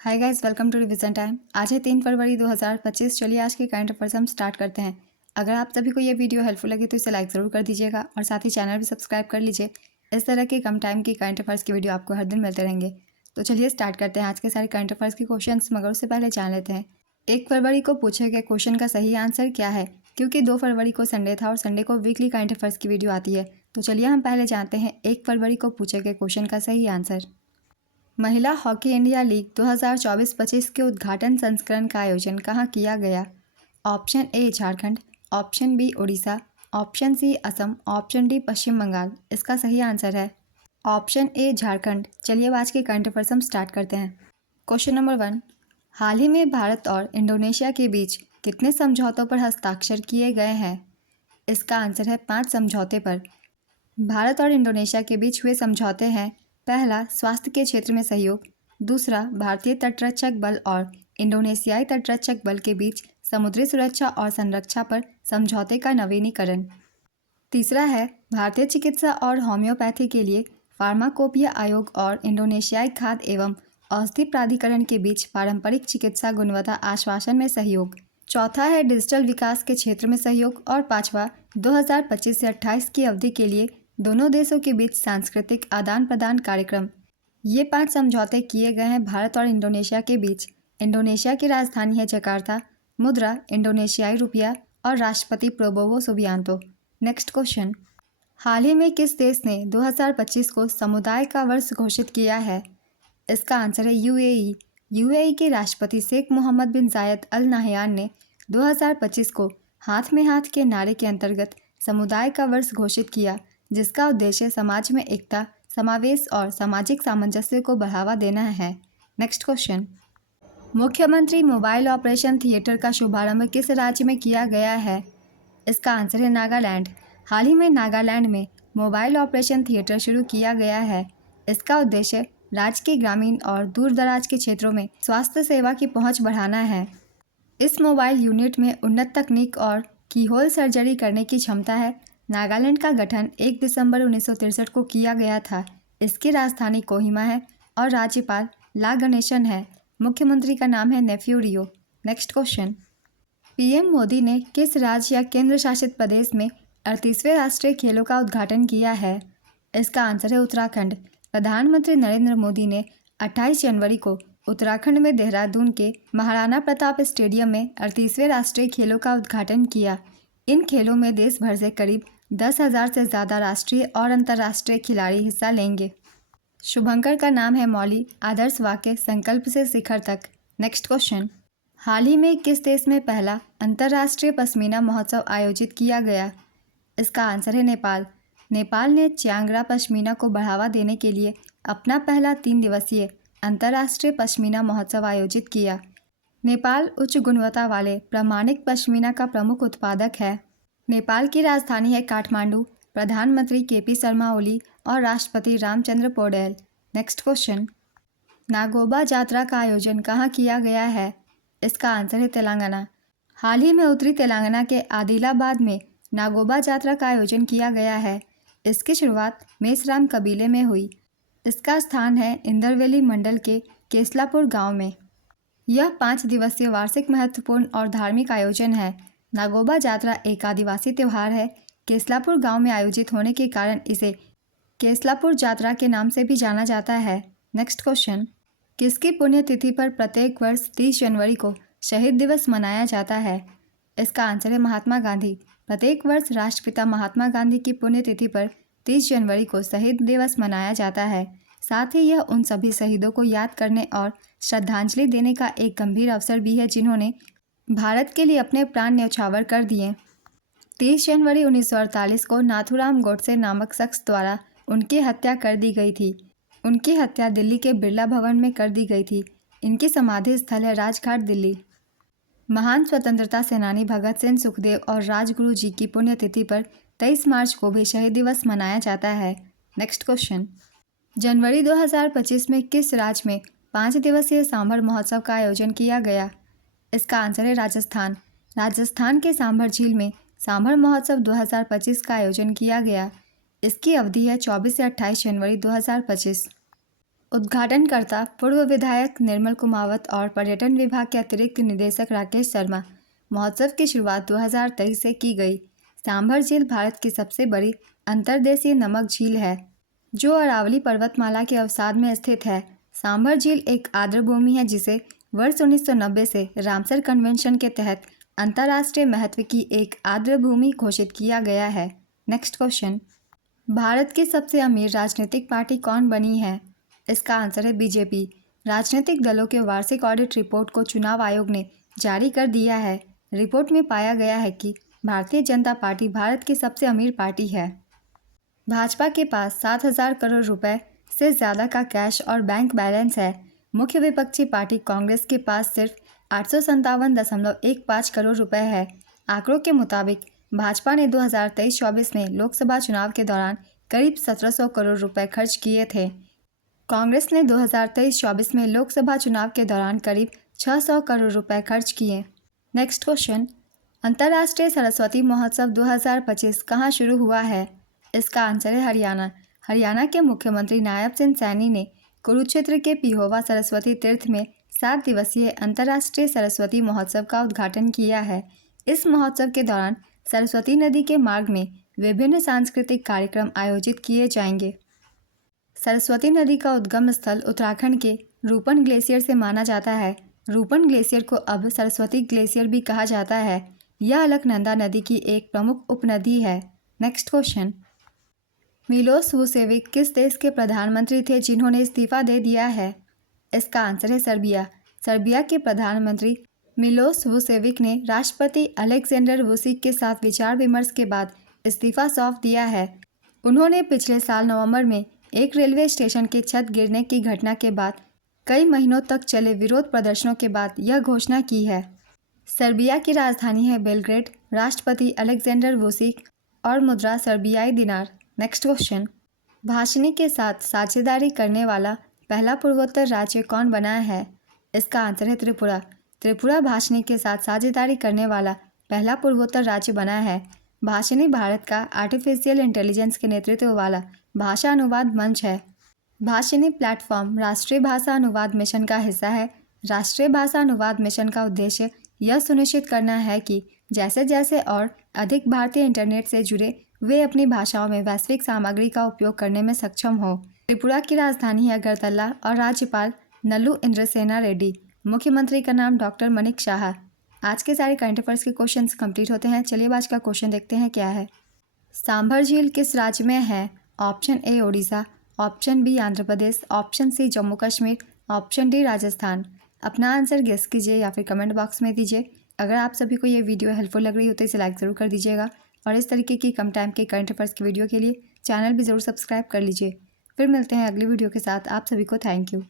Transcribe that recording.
Hi guys, welcome to revision time. आज है 3 फरवरी 2025। चलिए आज के करंट अफेयर्स हम स्टार्ट करते हैं। अगर आप सभी को ये वीडियो हेल्पफुल लगे तो इसे लाइक ज़रूर कर दीजिएगा और साथ ही चैनल भी सब्सक्राइब कर लीजिए। इस तरह के कम टाइम की करंट अफेयर्स की वीडियो आपको हर दिन मिलते रहेंगे। तो चलिए स्टार्ट करते हैं आज के सारे करंट अफेयर्स के क्वेश्चन, मगर उससे पहले जान लेते हैं 1 फरवरी को पूछे गए क्वेश्चन का सही आंसर क्या है, क्योंकि 2 फरवरी को संडे था और संडे को वीकली करंट अफेयर्स की वीडियो आती है। तो चलिए हम पहले जानते हैं 1 फरवरी को पूछे गए क्वेश्चन का सही आंसर। महिला हॉकी इंडिया लीग 2024-25 के उद्घाटन संस्करण का आयोजन कहाँ किया गया? Option A Jharkhand, option B Orissa, option C Assam, option D Paschim Bengal. इसका सही आंसर है ऑप्शन ए झारखंड। चलिए अब आज के करंट अफेयर्स हम स्टार्ट करते हैं। क्वेश्चन नंबर 1, हाल ही में भारत और इंडोनेशिया के बीच कितने समझौतों पर हस्ताक्षर किए गए हैं? इसका आंसर है 5 समझौते पर। भारत और इंडोनेशिया के बीच हुए समझौते हैं: पहला, स्वास्थ्य के क्षेत्र में सहयोग। दूसरा, भारतीय तटरक्षक बल और इंडोनेशियाई तटरक्षक बल के बीच समुद्री सुरक्षा और संरक्षा पर समझौते का नवीनीकरण। तीसरा है भारतीय चिकित्सा और होम्योपैथी के लिए फार्माकोपिया आयोग और इंडोनेशियाई खाद्य एवं औषधि प्राधिकरण के बीच पारंपरिक चिकित्सा गुणवत्ता आश्वासन में सहयोग। चौथा है डिजिटल विकास के क्षेत्र में सहयोग। और पांचवा, 2025 से 28 की अवधि के लिए दोनों देशों के बीच सांस्कृतिक आदान प्रदान कार्यक्रम। ये 5 समझौते किए गए हैं भारत और इंडोनेशिया के बीच। इंडोनेशिया की राजधानी है जकार्ता, मुद्रा इंडोनेशियाई रुपया और राष्ट्रपति प्रोबोवो सुबियांतो। नेक्स्ट क्वेश्चन, हाल ही में किस देश ने 2025 को समुदाय का वर्ष घोषित किया है? इसका आंसर है यूएई। यूएई के राष्ट्रपति शेख मोहम्मद बिन जायद अल नाहयान ने 2025 को हाथ में हाथ के नारे के अंतर्गत समुदाय का वर्ष घोषित किया, जिसका उद्देश्य समाज में एकता, समावेश और सामाजिक सामंजस्य को बढ़ावा देना है। नेक्स्ट क्वेश्चन, मुख्यमंत्री मोबाइल ऑपरेशन थिएटर का शुभारंभ किस राज्य में किया गया है? इसका आंसर है नागालैंड। हाल ही में नागालैंड में मोबाइल ऑपरेशन थिएटर शुरू किया गया है। इसका उद्देश्य राज्य के ग्रामीण और दूर दराज के क्षेत्रों में स्वास्थ्य सेवा की पहुंच बढ़ाना है। इस मोबाइल यूनिट में उन्नत तकनीक और कीहोल सर्जरी करने की क्षमता है। नागालैंड का गठन 1 दिसंबर 1963 को किया गया था। इसकी राजधानी कोहिमा है और राज्यपाल ला गणेशन है। मुख्यमंत्री का नाम है नेफ्यू रियो। नेक्स्ट क्वेश्चन, पीएम मोदी ने किस राज्य या केंद्र शासित प्रदेश में 38वें राष्ट्रीय खेलों का उद्घाटन किया है? इसका आंसर है उत्तराखंड। प्रधानमंत्री नरेंद्र मोदी ने 28 जनवरी को उत्तराखंड में देहरादून के महाराणा प्रताप स्टेडियम में 38वें राष्ट्रीय खेलों का उद्घाटन किया। इन खेलों में देश भर से करीब 10,000 से ज़्यादा राष्ट्रीय और अंतर्राष्ट्रीय खिलाड़ी हिस्सा लेंगे। शुभंकर का नाम है मौली, आदर्श वाक्य संकल्प से शिखर तक। नेक्स्ट क्वेश्चन, हाल ही में किस देश में पहला अंतर्राष्ट्रीय पश्मीना महोत्सव आयोजित किया गया? इसका आंसर है नेपाल। नेपाल ने च्याङ्ग्रा पश्मीना को बढ़ावा देने के लिए अपना पहला 3 दिवसीय अंतर्राष्ट्रीय पश्मीना महोत्सव आयोजित किया। नेपाल उच्च गुणवत्ता वाले प्रामाणिक पश्मीना का प्रमुख उत्पादक है। नेपाल की राजधानी है काठमांडू। प्रधानमंत्री केपी शर्मा ओली और राष्ट्रपति रामचंद्र पौडेल। नेक्स्ट क्वेश्चन, नागोबा यात्रा का आयोजन कहाँ किया गया है? इसका आंसर है तेलंगाना। हाल ही में उत्तरी तेलंगाना के आदिलाबाद में नागोबा यात्रा का आयोजन किया गया है। इसकी शुरुआत मेसराम कबीले में हुई। इसका स्थान है इंदरवेली मंडल के केसलापुर गांव में। यह 5 दिवसीय वार्षिक महत्वपूर्ण और धार्मिक आयोजन है। नागोबा यात्रा एक आदिवासी त्यौहार है। केसलापुर गांव में आयोजित होने के कारण इसे केसलापुर यात्रा के नाम से भी जाना जाता है। नेक्स्ट क्वेश्चन, किसकी पुण्यतिथि पर प्रत्येक वर्ष 30 जनवरी को शहीद दिवस मनाया जाता है? इसका आंसर है महात्मा गांधी। प्रत्येक वर्ष राष्ट्रपिता महात्मा गांधी की पुण्यतिथि पर 30 जनवरी को शहीद दिवस मनाया जाता है। साथ ही यह उन सभी शहीदों को याद करने और श्रद्धांजलि देने का एक गंभीर अवसर भी है जिन्होंने भारत के लिए अपने प्राण न्यौछावर कर दिए। 30 जनवरी 1948 को नाथूराम गोडसे नामक शख्स द्वारा उनकी हत्या कर दी गई थी। उनकी हत्या दिल्ली के बिरला भवन में कर दी गई थी। इनकी समाधि स्थल है राजघाट, दिल्ली। महान स्वतंत्रता सेनानी भगत सिंह, सुखदेव और राजगुरु जी की पुण्यतिथि पर 23 मार्च को भी शहीद दिवस मनाया जाता है। नेक्स्ट क्वेश्चन, जनवरी 2025 में किस राज्य में 5 दिवसीय सांभर महोत्सव का आयोजन किया गया? इसका आंसर है राजस्थान। राजस्थान के सांभर झील में सांभर महोत्सव 2025 का आयोजन किया गया। इसकी अवधि है 24 से 28 जनवरी 2025। उद्घाटनकर्ता पूर्व विधायक निर्मल कुमावत और पर्यटन विभाग के अतिरिक्त निदेशक राकेश शर्मा। महोत्सव की शुरुआत 2023 से की गई। सांभर झील भारत की सबसे बड़ी अंतर्देशीय नमक झील है जो अरावली पर्वतमाला के अवसाद में स्थित है। सांभर झील एक आर्द्रभूमि है जिसे वर्ष 1990 से रामसर कन्वेंशन के तहत अंतर्राष्ट्रीय महत्व की एक आर्द्रभूमि घोषित किया गया है। नेक्स्ट क्वेश्चन, भारत की सबसे अमीर राजनीतिक पार्टी कौन बनी है? इसका आंसर है बीजेपी। राजनीतिक दलों के वार्षिक ऑडिट रिपोर्ट को चुनाव आयोग ने जारी कर दिया है। रिपोर्ट में पाया गया है कि भारतीय जनता पार्टी भारत की सबसे अमीर पार्टी है। भाजपा के पास 7,000 करोड़ रुपए से ज़्यादा का कैश और बैंक बैलेंस है। मुख्य विपक्षी पार्टी कांग्रेस के पास सिर्फ 857.15 करोड़ रुपए है। आंकड़ों के मुताबिक भाजपा ने 2023-24 में लोकसभा चुनाव के दौरान करीब 1700 करोड़ रुपए खर्च किए थे। कांग्रेस ने 2023-24 में लोकसभा चुनाव के दौरान करीब 600 करोड़ रुपए खर्च किए। नेक्स्ट क्वेश्चन, अंतर्राष्ट्रीय सरस्वती महोत्सव 2025 कहाँ शुरू हुआ है? इसका आंसर है हरियाणा। हरियाणा के मुख्यमंत्री नायब सिंह सैनी ने कुरुक्षेत्र के पिहोवा सरस्वती तीर्थ में 7 दिवसीय अंतर्राष्ट्रीय सरस्वती महोत्सव का उद्घाटन किया है। इस महोत्सव के दौरान सरस्वती नदी के मार्ग में विभिन्न सांस्कृतिक कार्यक्रम आयोजित किए जाएंगे। सरस्वती नदी का उद्गम स्थल उत्तराखंड के रूपन ग्लेशियर से माना जाता है। रूपन ग्लेशियर को अब सरस्वती ग्लेशियर भी कहा जाता है। यह अलकनंदा नदी की एक प्रमुख उपनदी है। नेक्स्ट क्वेश्चन, मिलोस वुसेविक किस देश के प्रधानमंत्री थे जिन्होंने इस्तीफा दे दिया है? इसका आंसर है सर्बिया। सर्बिया के प्रधानमंत्री मिलोस वुसेविक ने राष्ट्रपति अलेक्जेंडर वुसिक के साथ विचार विमर्श के बाद इस्तीफा सौंप दिया है। उन्होंने पिछले साल नवंबर में एक रेलवे स्टेशन के छत गिरने की घटना के बाद कई महीनों तक चले विरोध प्रदर्शनों के बाद यह घोषणा की है। सर्बिया की राजधानी है बेलग्रेड। राष्ट्रपति अलेक्जेंडर वुसिक और मुद्रा सर्बियाई दिनार। नेक्स्ट क्वेश्चन, भाषिनी के साथ साझेदारी करने वाला पहला पूर्वोत्तर राज्य कौन बना है? इसका आंसर है त्रिपुरा। त्रिपुरा भाषिनी के साथ साझेदारी करने वाला पहला पूर्वोत्तर राज्य बना है। भाषिनी भारत का आर्टिफिशियल इंटेलिजेंस के नेतृत्व वाला भाषा अनुवाद मंच है। भाषिनी प्लेटफॉर्म राष्ट्रीय भाषा अनुवाद मिशन का हिस्सा है। राष्ट्रीय भाषा अनुवाद मिशन का उद्देश्य यह सुनिश्चित करना है कि जैसे जैसे और अधिक भारतीय इंटरनेट से जुड़े वे अपनी भाषाओं में वैश्विक सामग्री का उपयोग करने में सक्षम हो। त्रिपुरा की राजधानी है अगरतला और राज्यपाल नल्लू इंद्रसेना रेड्डी। मुख्यमंत्री का नाम डॉक्टर मनिक शाह। आज के सारे करंट अफेयर्स के क्वेश्चंस कंप्लीट होते हैं। चलिए आज का क्वेश्चन देखते हैं क्या है। सांभर झील किस राज्य में है? Option A Odisha, option B Andhra Pradesh, option C Jammu Kashmir, option D Rajasthan. अपना आंसर गेस कीजिए या फिर कमेंट बॉक्स में दीजिए। अगर आप सभी को ये वीडियो हेल्पफुल लग रही हो तो इसे लाइक ज़रूर कर दीजिएगा और इस तरीके की कम टाइम के करंट अफेयर्स की वीडियो के लिए चैनल भी ज़रूर सब्सक्राइब कर लीजिए। फिर मिलते हैं अगली वीडियो के साथ। आप सभी को थैंक यू।